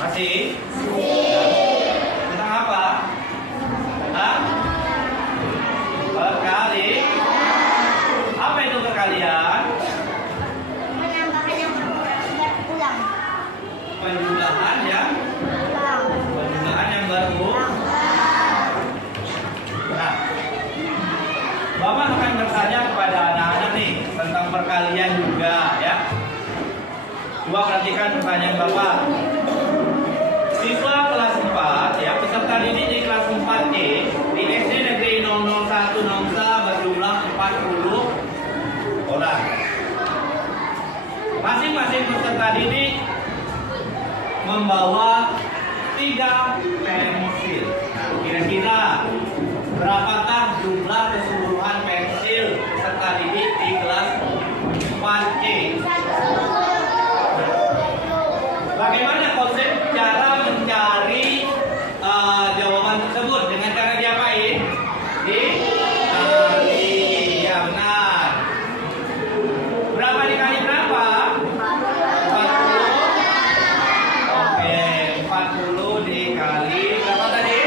Masih? Tentang apa? Hah? Berkali? Apa itu perkalian? Menambahkan yang berulang. Penjumlahan yang berulang. Nah, Bapak akan bertanya kepada anak-anak nih tentang perkalian juga ya. Coba perhatikan pertanyaan Bapak. Siswa kelas 4 ya, peserta didik di kelas 4E di SD Negeri 001 Nongsa berjumlah 40 orang. Masing-masing peserta didik membawa 3 pensil. Nah, kira-kira berapakah jumlah keseluruhan pensil peserta didik di kelas 4E? Bagaimana konsep cara mencari jawaban tersebut? Dengan cara diapain? Dikali. Ya benar. Berapa dikali berapa? 40. Oke, 40 dikali berapa tadi?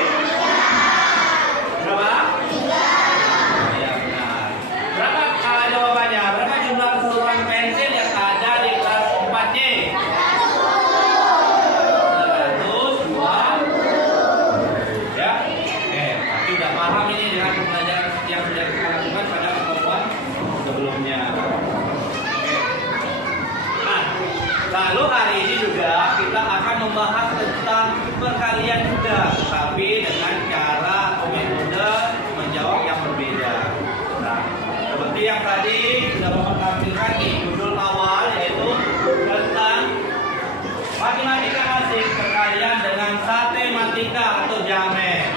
Berapa? 3. Ya benar. Berapa jawabannya? Berapa jumlah keseluruhan pensil yang ada di kelas 4C? Paham ini dengan pembelajaran yang sudah kita lakukan pada pertemuan sebelumnya. Oke. Nah, lalu hari ini juga kita akan membahas tentang perkalian juga, tapi dengan cara metode menjawab yang berbeda. Nah, seperti yang tadi sudah Bapak tampilkan di judul awal, yaitu tentang matematika asik perkalian dengan satematika atau jamet.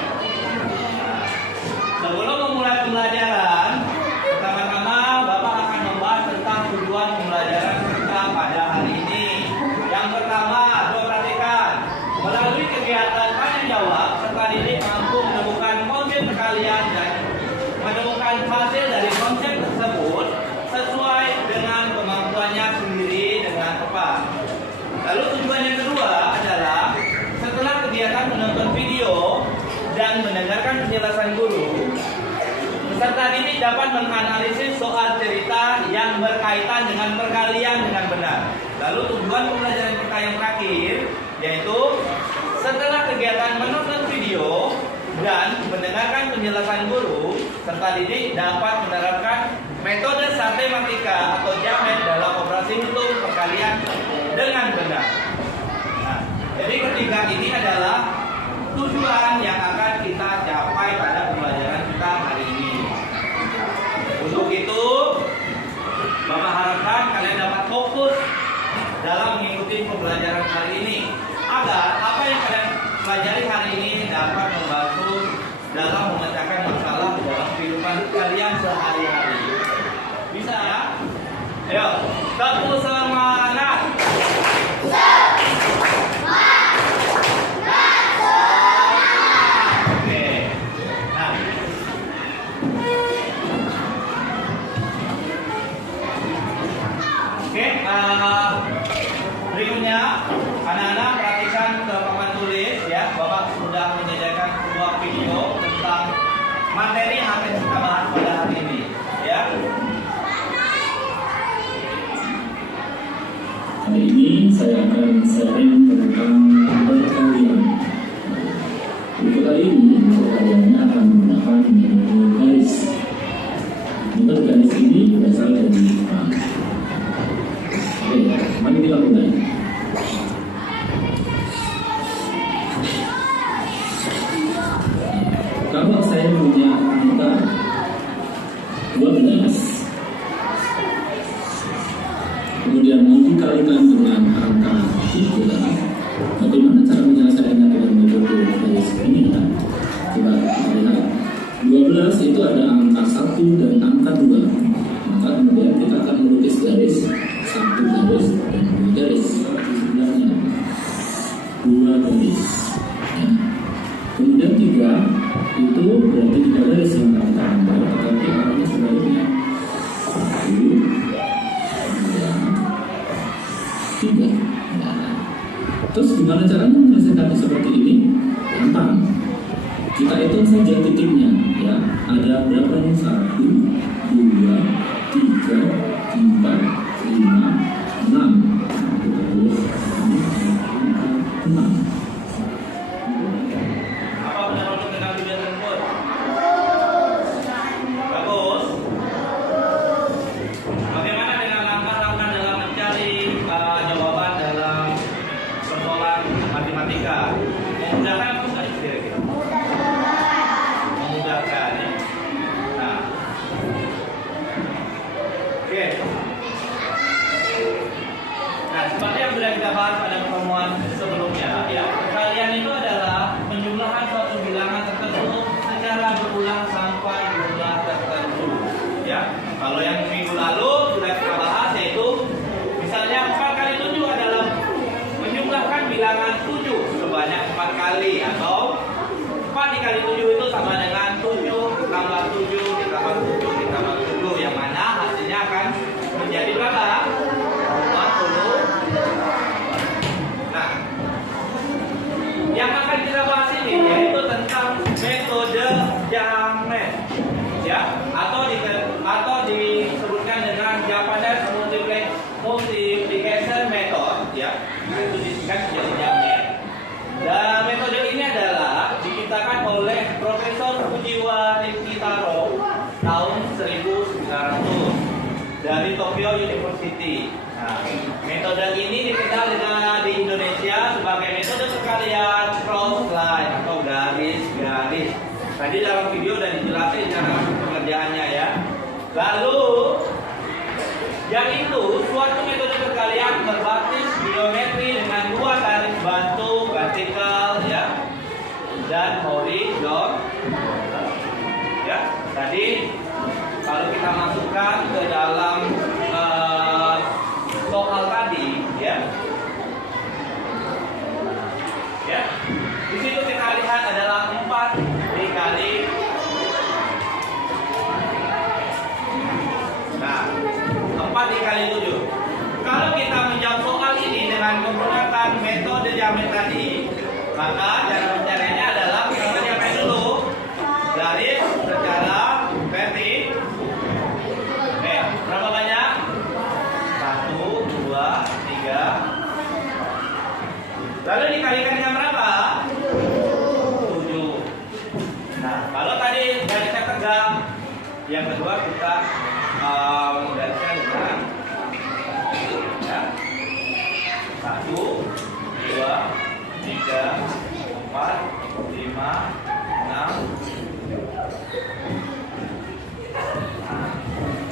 Sebelum memulai pembelajaran, pertama-tama Bapak akan membahas tentang tujuan pembelajaran kita pada hari ini. Yang pertama, coba perhatikan. Melalui kegiatan tanya jawab, peserta didik mampu menemukan konsep perkalian dan menemukan hasil dari konsep tersebut sesuai dengan kemampuannya sendiri dengan tepat. Lalu tujuan yang kedua adalah setelah kegiatan menonton video dan mendengarkan penjelasan guru, peserta didik dapat menganalisis soal cerita yang berkaitan dengan perkalian dengan benar. Lalu tujuan pembelajaran kita yang terakhir, yaitu setelah kegiatan menonton video dan mendengarkan penjelasan guru, peserta didik dapat menerapkan metode satematika atau jamet dalam operasi hitung perkalian dengan benar. Nah, jadi ketiga ini adalah tujuan yang akan kita capai pada pembelajaran kita hari ini. Untuk itu, Bapak harapkan kalian dapat fokus dalam mengikuti pembelajaran hari ini, agar apa yang kalian pelajari hari ini dapat membantu dalam memecahkan masalah dalam kehidupan kalian sehari-hari. Bisa ya? Ayo, satu semangat. Berikutnya, anak-anak Bagaimana cara menyelesaikannya dengan metode garis ini ya? Coba kita lihat. 12 itu ada angka 1 dan angka 2. Maka kemudian kita akan melukis garis, 1 garis dan 2 garis. Sebenarnya 2 garis. Ya. Kemudian 3 itu berarti 3 garis yang akan kita gambar, tetapi arahnya sebaliknya. 1, 2, 3. Nah, terus gimana caranya menyelesaikan seperti ini? Gampang. Kita hitung saja titiknya, ya. Ada berapa nih? 1, 2, 3, 4, 5, 6. Kita tulis 6. Apa benar untuk dengan tujuan tersebut? Bagus. Bagaimana dengan langkah-langkah dalam mencari jawaban dalam persoalan matematika? Memudahkan atau tidak kira-kira? Memudahkan ya. Nah, oke. Nah, seperti yang sudah kita bahas pada pertemuan sebelumnya, ya, perkalian itu adalah penjumlahan suatu bilangan tertentu secara berulang sampai jumlah tertentu. Ya, kalau yang minggu lalu sudah kita bahas yaitu misalnya 4 kali 7 adalah menjumlahkan bilangan 7 sebanyak 4 kali, atau 4 dikali 7 itu sama dengan 7 ditambah 7 ditambah 7 ditambah 7, yang mana hasilnya akan menjadi berapa? 40. Nah, yang akan kita bahas ini yaitu tentang metode jamet, ya, atau disebutkan dengan Japanese multiplication method, ya. Nah, itu disingkat menjadi jamet. Dan metode ini adalah diciptakan oleh Profesor Fujiwa Nikitaro tahun 1900 dari Tokyo University. Nah, metode ini dikenal di Indonesia sebagai metode perkalian cross line atau garis-garis. Tadi dalam video sudah dijelasin cara pengerjaannya ya. Lalu yang itu suatu metode perkalian berbasis geometri dengan 2 garis bantu vertikal ya dan horizontal. Ya, tadi kalau kita masukkan ke dalam soal tadi ya. Ya. Di situ kita lihat adalah 4 dikali. Nah, 4 dikali 7. Kalau kita menjawab soal ini dengan menggunakan metode jamet tadi, maka cara mencarinya adalah kita jamet dulu garis secara vertikal. Berapa banyak? 1, 2, 3. Lalu dikalikan dengan berapa? 7. Nah, kalau tadi garisnya tegak, yang kedua kita menggariskan dengan ya. 1, 2, 3, 4, 5, 6.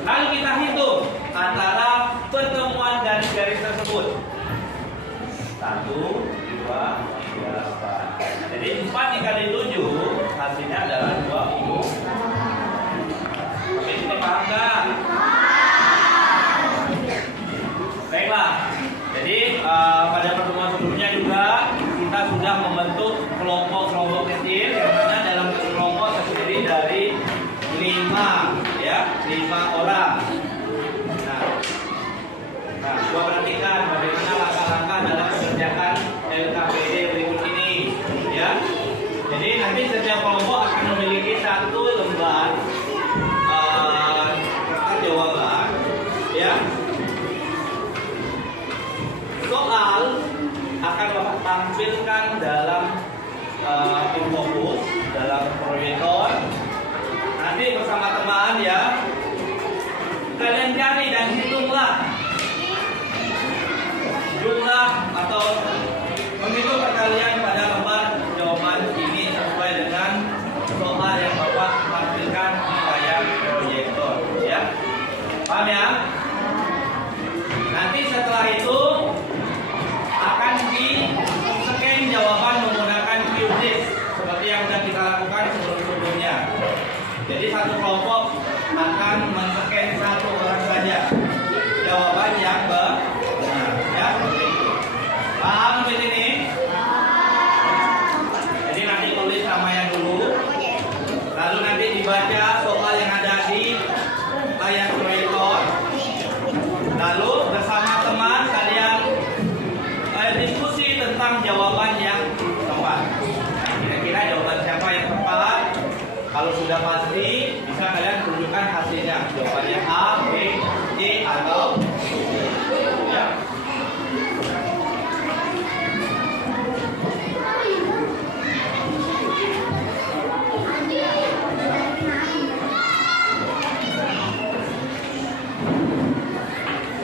Lalu kita hitung antara pertemuan garis-garis tersebut. 1, 2, 3, 4. Jadi 4 dikali 7 hasilnya adalah 20. Oke, ini paham kan? Baiklah. Jadi pada pertemuan sebelumnya juga kita sudah membentuk kelompok-kelompok kecil yang mana dalam kelompok terdiri dari 5 ya, 5 orang. Nah, coba perhatikan bagaimana langkah-langkah dalam mengerjakan LKPD berikut ini ya. Jadi nanti setiap kelompok akan memiliki 1 lembar kertas jawaban ya. Soal akan Bapak tampilkan dalam infobox, dalam proyektor. Nanti bersama teman ya, kalian cari dan hitunglah jumlah atau menghitung perkalian pada lembar jawaban ini sesuai dengan soal yang Bapak tampilkan di layar proyektor ya. Paham ya? Nanti setelah itu akan satu kelompok akan men-scan satu orang saja. Jawaban yang benar, ya. Paham sampai sini? Jadi nanti tulis namanya dulu, lalu nanti dibaca soal yang ada di layar proyektor. Lalu bersama teman kalian diskusi tentang jawaban yang tepat. Kira-kira jawaban siapa yang tepat? Kalau sudah pasti, bisa kalian tunjukkan hasilnya. Jawabannya A, B, C, atau ya.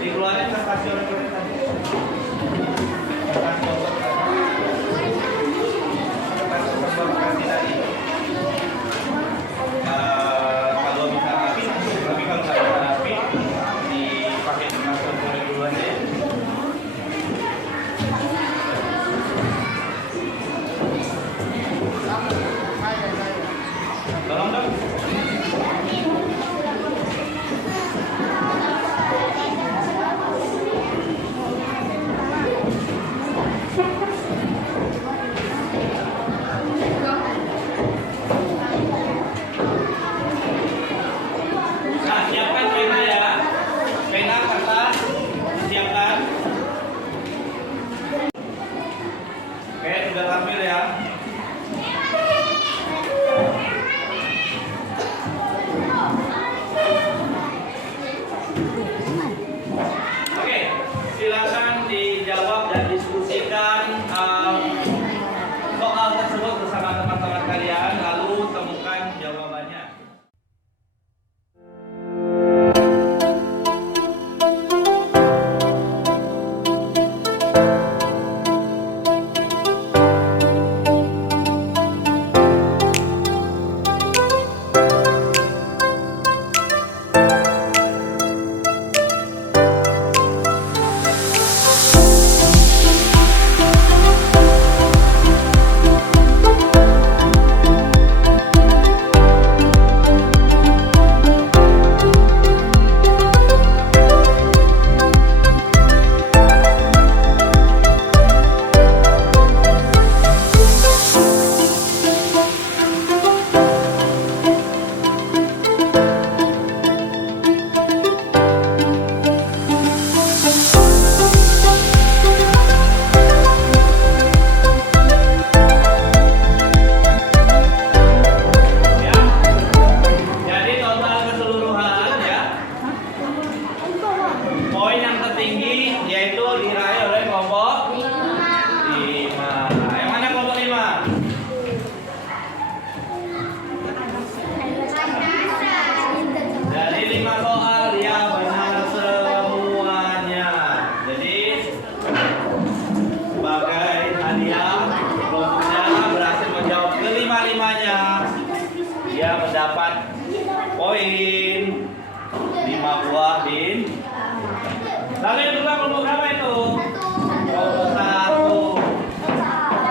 Dikeluarin kertas coret-coret tadi. Kertas coret tadi. Kertas coret tadi. Kalau bisa rapi, tapi kalau nggak bisa rapi, dipakai kertas coret dulu aja. Tolong dong. Nah, siapkan pena ya. Pena, kertas, siapkan. Oke, sudah tampil ya. Oke, silakan dijawab dan diskusikan soal tersebut bersama teman-teman kalian, lalu temukan jawabannya. Dia mendapat poin 5 buah bin. Lalu yang kedua kelompok berapa itu? Kelompok 1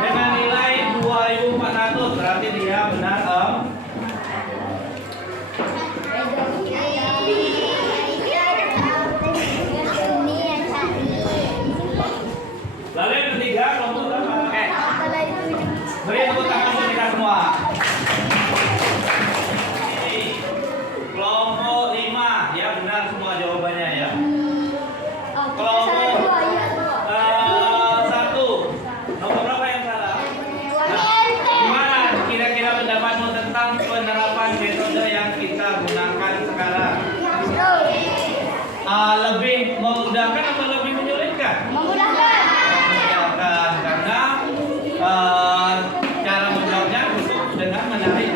dengan nilai 2.400, berarti dia benar Lalu yang ketiga kelompok berapa? Beri tepuk tangan untuk kita semua. Kelompok 5, ya benar semua jawabannya ya. Kelompok 1, nomor berapa yang salah? Gimana kira-kira pendapatmu tentang penerapan metode yang kita gunakan sekarang? Lebih memudahkan atau lebih menyulitkan? Memudahkan. Memudahkan karena cara menjawabnya cukup dengan menarik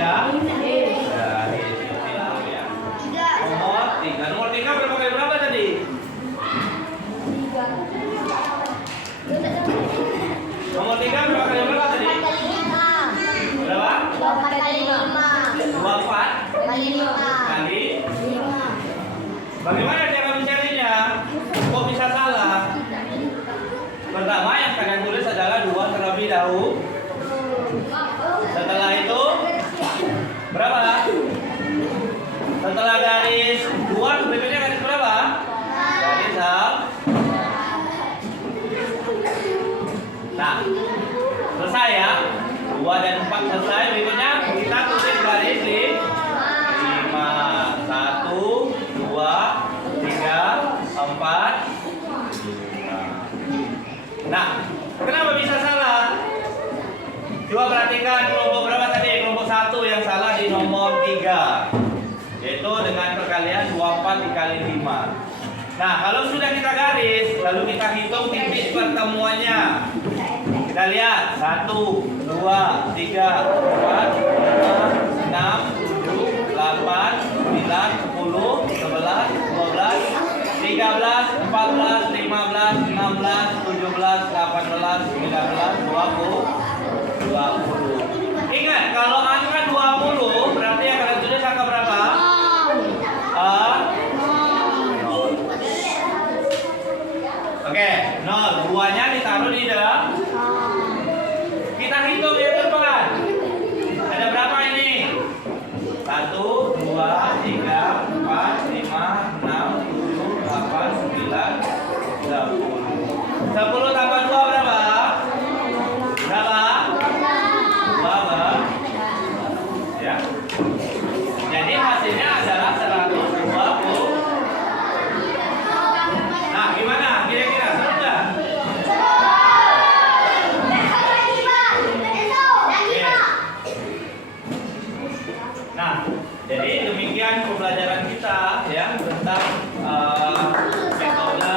Nomor 3 berapa kali berapa tadi? Nomor 3 berapa kali berapa tadi? Berapa? 24 kali 5. 24 kali 5. kali 5. Bagaimana cara mencarinya? Kok bisa salah? Pertama yang kalian tulis adalah 2 terlebih dahulu. Setelah itu berapa? Coba perhatikan kelompok berapa tadi? Kelompok 1 yang salah di nomor 3. Yaitu dengan perkalian 24 dikali 5. Nah, kalau sudah kita garis, lalu kita hitung titik pertemuannya. Kita lihat 1, 2, 3, 4, 5, 6, 7, 8, 9, 10, 11, 12, 13, 14, 15, 16, 17, 18, 19, 20. Ingat, kalau angka 20 berarti yang kalian tulis angka berapa? Oke, 0. Duanya ditaruh di dalam. Kita hitung ya teman. Ada berapa ini? 1, 2, 3, 4, 5, 6, 7, 8, 9, 10. 10 tambah 2 berapa? Berapa? 2 ya. Jadi hasilnya adalah 120. Nah, gimana? Kira-kira seru nggak? Nah, jadi demikian pembelajaran kita ya tentang metode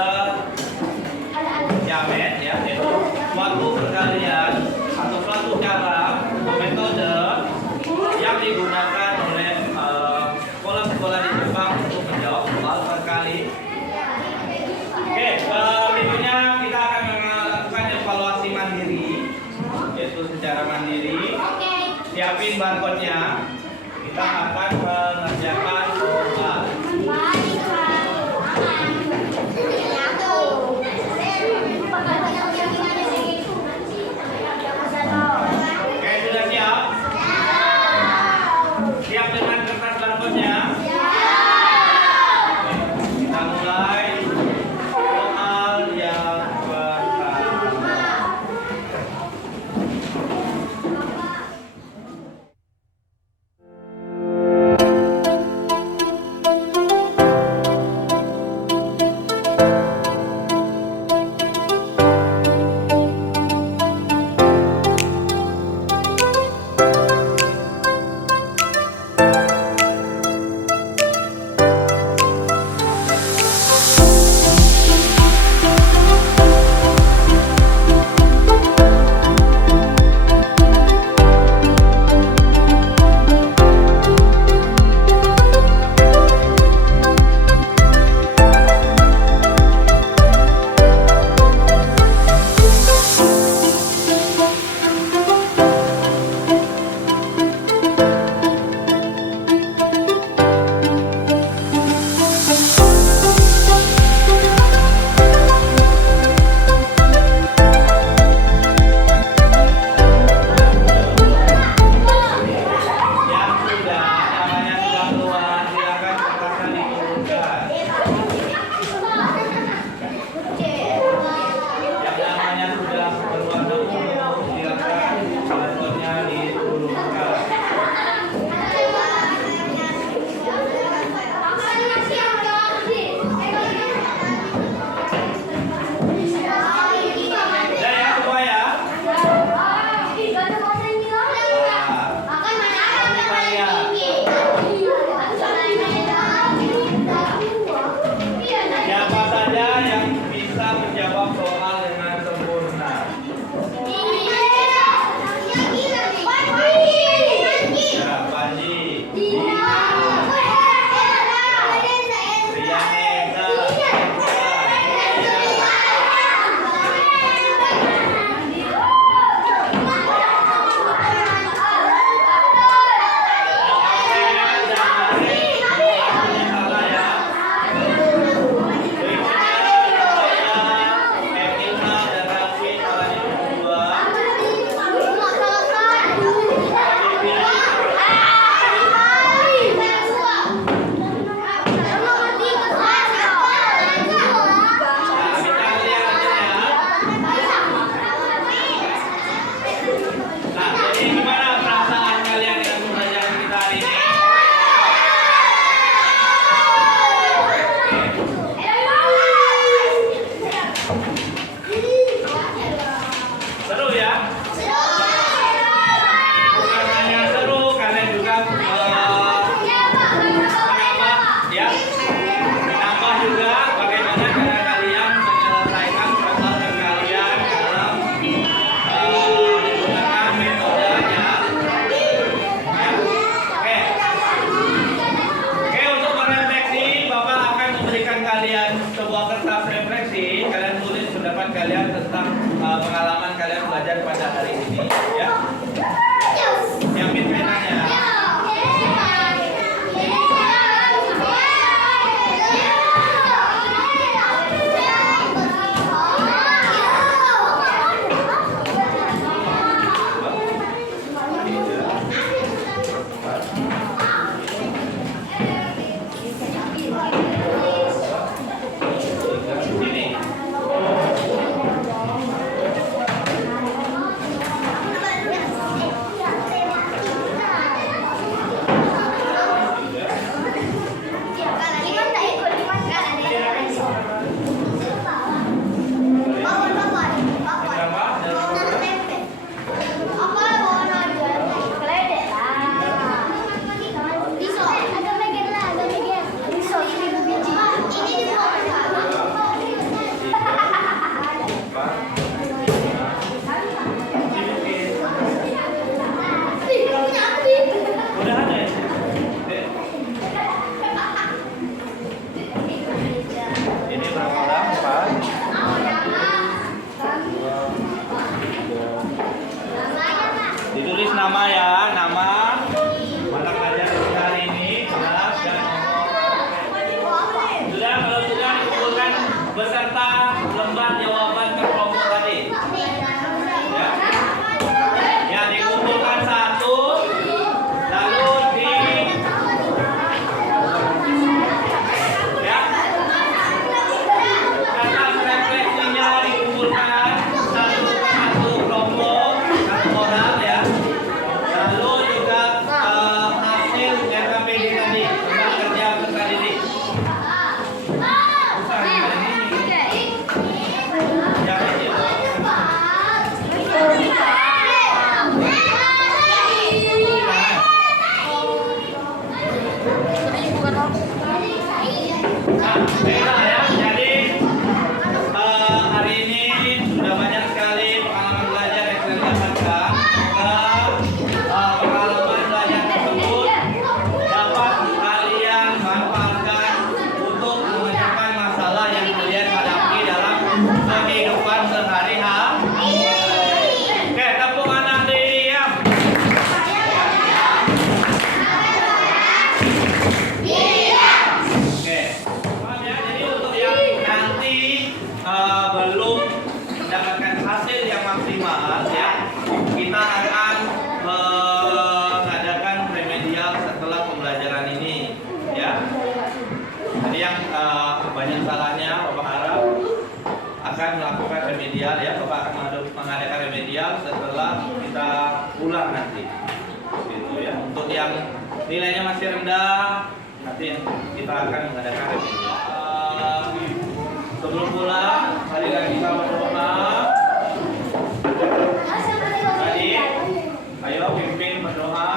Jamet ya, yaitu suatu perkalian atau suatu cara atau metode yang digunakan oleh sekolah-sekolah di Jepang untuk menjawab soal perkali. Oke, berikutnya kita akan melakukan evaluasi mandiri, yaitu secara mandiri. Siapin barcode-nya. Kita akan mengerjakan soal. Oke, sudah siap? Siap dengan kertas barcode-nya? Kita mulai soal yang pertama. sini ya. Siapin penanya. Sini. Udah ada ya? Ini berapa orang? 4. Ditulis nama ya, nama mata pelajaran hari ini, kelas dan nomor. Sudah, kalau sudah dikumpulkan beserta lembar jawaban ke kelompok tadi. Ya. Ya, dikumpulkan satu, lalu di ya atas refleksinya dikumpulkan satu kelompok, satu orang ya. Lalu juga hasil RKPD tadi, tentang kerja peserta didik. Susah ini. Ya, ini. Nah, baiklah ya. Jadi hari ini sudah banyak sekali pengalaman belajar yang kita dapatkan. Pengalaman belajar tersebut dapat kalian manfaatkan untuk memecahkan masalah yang kalian hadapi dalam kehidupan sehari-hari. Oke, tepuk anak diam. Oke. Paham ya? Jadi untuk yang nanti belum mendapatkan hasil yang maksimal ya, kita akan mengadakan remedial setelah pembelajaran ini ya. Jadi yang banyak salahnya Bapak harap akan melakukan remedial ya. Bapak akan mengadakan remedial setelah kita pulang nanti. Gitu ya. Untuk yang nilainya masih rendah, nanti kita akan mengadakan remedial. Sebelum pulang, mari kita berdoa. Tadi, ayo pimpin berdoa.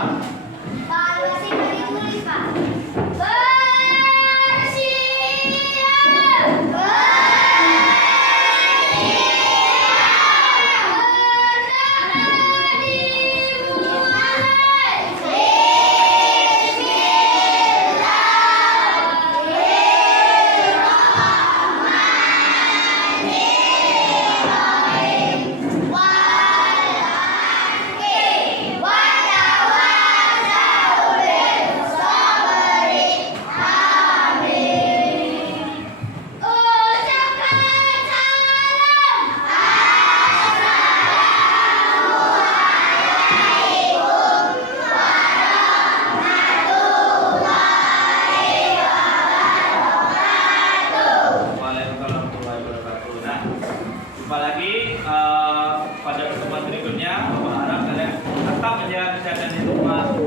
Jumpa lagi pada pertemuan berikutnya. Bapak harap kalian tetap menjaga kesehatan di rumah.